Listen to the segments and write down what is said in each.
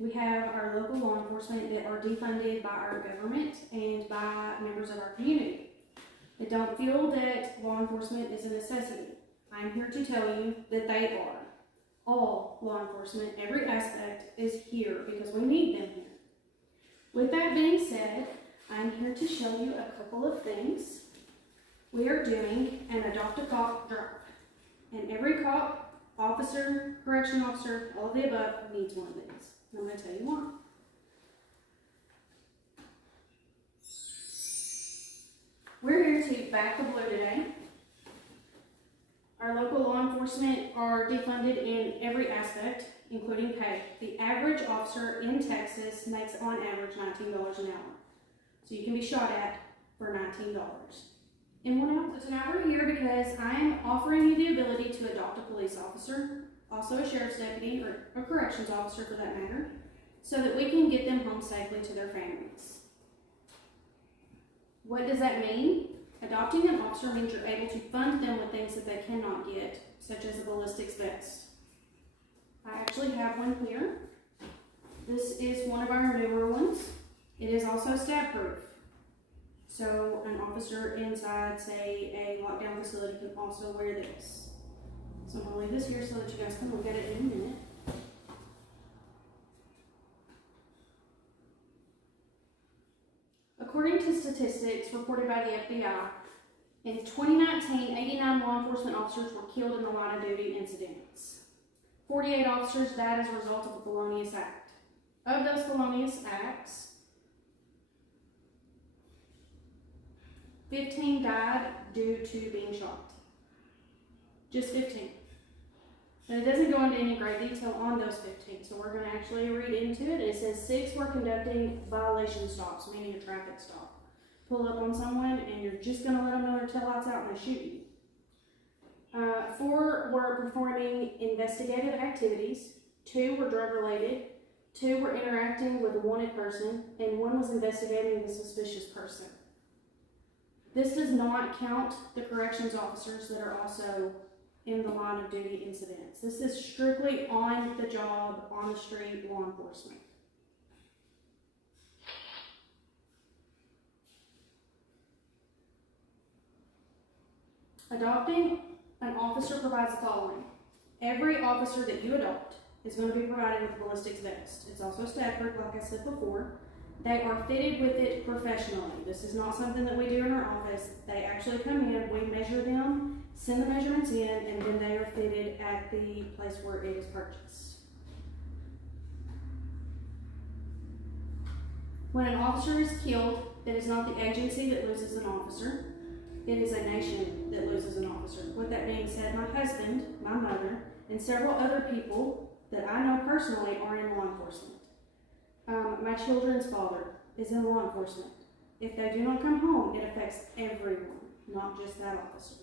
We have our local law enforcement that are defunded by our government and by members of our community that don't feel that law enforcement is a necessity. I'm here to tell you that they are. All law enforcement, every aspect is here because we need them here. With that being said, I'm here to show you a couple of things. We are doing an Adopt a Cop drive. And every cop, officer, correction officer, all of the above needs one of these. And I'm going to tell you why. We're here to back the blue today. Our local law enforcement are defunded in every aspect, including pay. The average officer in Texas makes on average $19 an hour. So you can be shot at for $19. And what else? So tonight we're here because I am offering you the ability to adopt a police officer, also a sheriff's deputy, or a corrections officer for that matter, so that we can get them home safely to their families. What does that mean? Adopting an officer means you're able to fund them with things that they cannot get, such as a ballistics vest. I actually have one here. This is one of our newer ones. It is also stab proof. So an officer inside, say, a lockdown facility can also wear this. So I'm going to leave this here so that you guys can look at it in a minute. According to statistics reported by the FBI, in 2019, 89 law enforcement officers were killed in the line of duty incidents. 48 officers died as a result of the felonious act. Of those felonious acts, 15 died due to being shot. Just 15. But it doesn't go into any great detail on those 15, so we're going to actually read into it. It says 6 were conducting violation stops, meaning a traffic stop. Pull up on someone and you're just going to let them know their taillights out and they shoot you. 4 were performing investigative activities. 2 were drug related. 2 were interacting with a wanted person, and 1 was investigating the suspicious person. This does not count the corrections officers that are also in the line of duty incidents. This is strictly on the job, on the street law enforcement. Adopting an officer provides the following. Every officer that you adopt is going to be provided with a ballistics vest. It's also stab proof, like I said before. They are fitted with it professionally. This is not something that we do in our office. They actually come in, we measure them, send the measurements in, and then they are fitted at the place where it is purchased. When an officer is killed, it is not the agency that loses an officer. It is a nation that loses an officer. With that being said, my husband, my mother, and several other people that I know personally are in law enforcement. My children's father is in law enforcement. If they do not come home, it affects everyone, not just that officer.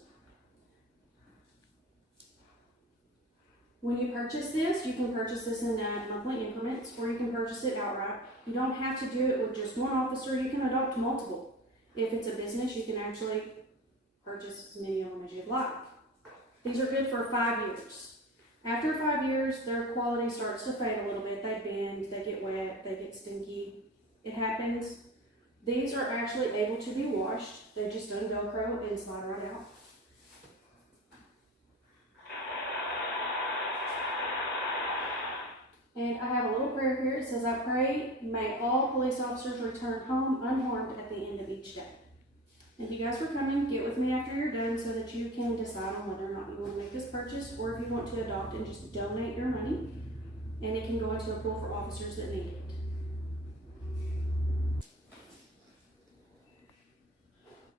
When you purchase this, you can purchase this in monthly increments, or you can purchase it outright. You don't have to do it with just one officer. You can adopt multiple. If it's a business, you can actually purchase as many of them as you'd like. These are good for 5 years. After 5 years, their quality starts to fade a little bit. They bend, they get wet, they get stinky. It happens. These are actually able to be washed. They just un-Velcro and slide right out. And I have a little prayer here. It says, I pray, may all police officers return home unharmed at the end of each day. If you guys are coming, get with me after you're done so that you can decide on whether or not you want to make this purchase, or if you want to adopt and just donate your money, and it can go into a pool for officers that need it.